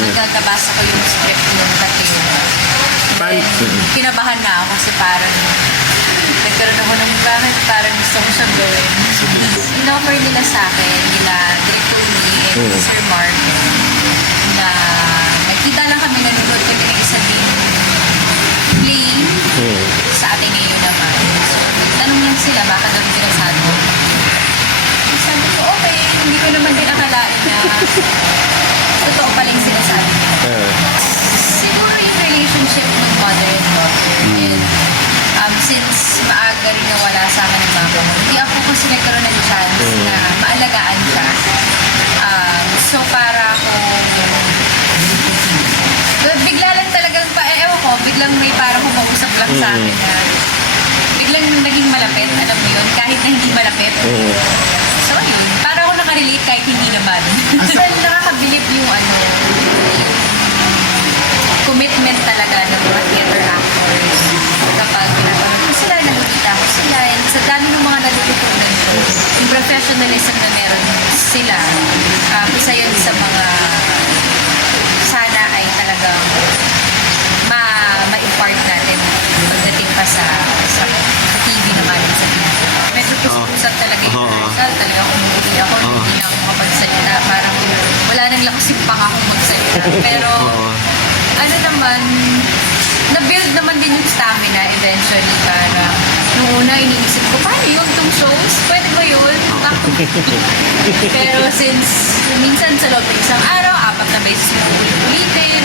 nagkakabasa ko yung script ng Tateo. Then, kinabahan na ako kasi parang nagkaroon ako ng bakit parang gusto ko siyang gawin. In-offer nila sa akin, nila Direk Tony and Sir Mark, na nagkita lang kami, nanonood kami ng isa din play sa Ateneo naman. So, nagtanong lang sila, baka daw yung pinagsabi ko. Sabi ko, okay, hindi ko naman din akalain na totoo pala yung sinasabi ko. Siguro yung relationship ng mother and daughter. And since maaga rin nawala sa akin ng mama ko, hindi ako kasi nagkaroon ng chance na maalagaan siya. So para ako, bigla lang talagang, ewan ko, biglang may parang kumausap lang sa akin na biglang naging malapit, alam mo yun, kahit na hindi malapit. So ayun, para ako nakarelate kahit hindi naman. So nakakabilib yung commitment talaga ng mga theater actors. Kapag napanood ko sila, nakikita ko sila, and sa dami ng mga natututunan ko, yung professionalism na meron sila, isa yun sa mga sana ay talagang ma-impart natin pagdating pa sa TV naman sa TV. Medyo kuskusan talaga yung rehearsal, talaga umuwi ako, hindi na ako makapagsalita, parang wala nang lakas yung pang akong magsalita. Pero ano naman, na-build naman din yung stamina eventually para nung una iniisip ko, paano yun itong shows? Pwede ba yun? Pero since minsan sa loob ng isang araw, 4 na beses mo ulitin.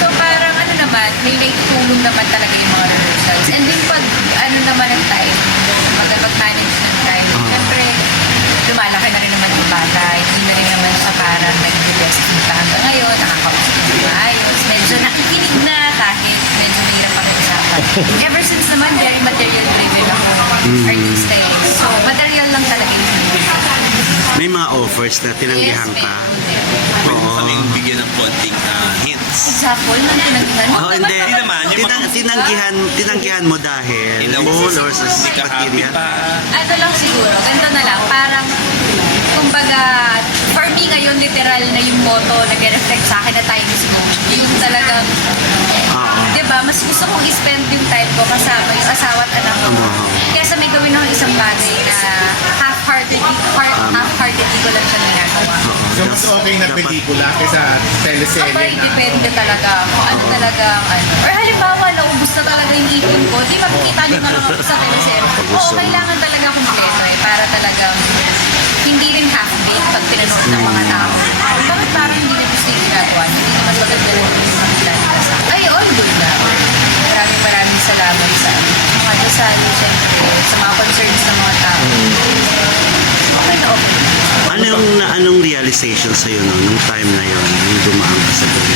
So parang ano naman, may tulong naman talaga yung mga rehearsals. And then pag ano naman ang time, mag-manage ng time, syempre lumalaki na rin naman yung bata. Hindi na rin naman siya parang nag-investing pa hanggang ngayon, nakakausap na maayos. Medyo nakikinig na kahit medyo mahirap ang usapan. Ever since naman, very material-driven ako artista eh. So, material lang talaga yung May mga offers na tinanggihan ka. Pwede mo kaming bigyan ng konting hints. example ng tinanggihan. Hindi. Hindi naman, yung mga- Tinanggihan mo dahil role or sa Hindi ka happy material. pa. Ano lang siguro, ganito na lang, parang, kumbaga, for me ngayon, literal na yung motto nag-reflect sa akin na time is gold. Yung talagang, di ba, mas gusto kong i-spend yung time ko kasama yung asawa at anak ko. Kesa may gawin ako isang bagay na half-heartedly ko lang siya ginagawa. So mas okay na pelikula kaysa teleserye Abay, na depende talaga kung ano talagang ano. Or halimbawa, naubos na talaga yung ipon ko, di makikita nyo na lang ako sa teleserye. Oo, kailangan talaga kumpleto eh, para talagang hindi rin half-baked pag pinanood ng mga tao. Bakit parang hindi na gusto yung ginagawa niyo? Hindi naman maganda lang yung mga kilala sa akin. Ay, all good na. Maraming salamat sa mga dasali, syempre, sa mga concerns ng mga tao. Okay na okay. Anong realization sa'yo nung time na yon nung dumaan ka sa gabi?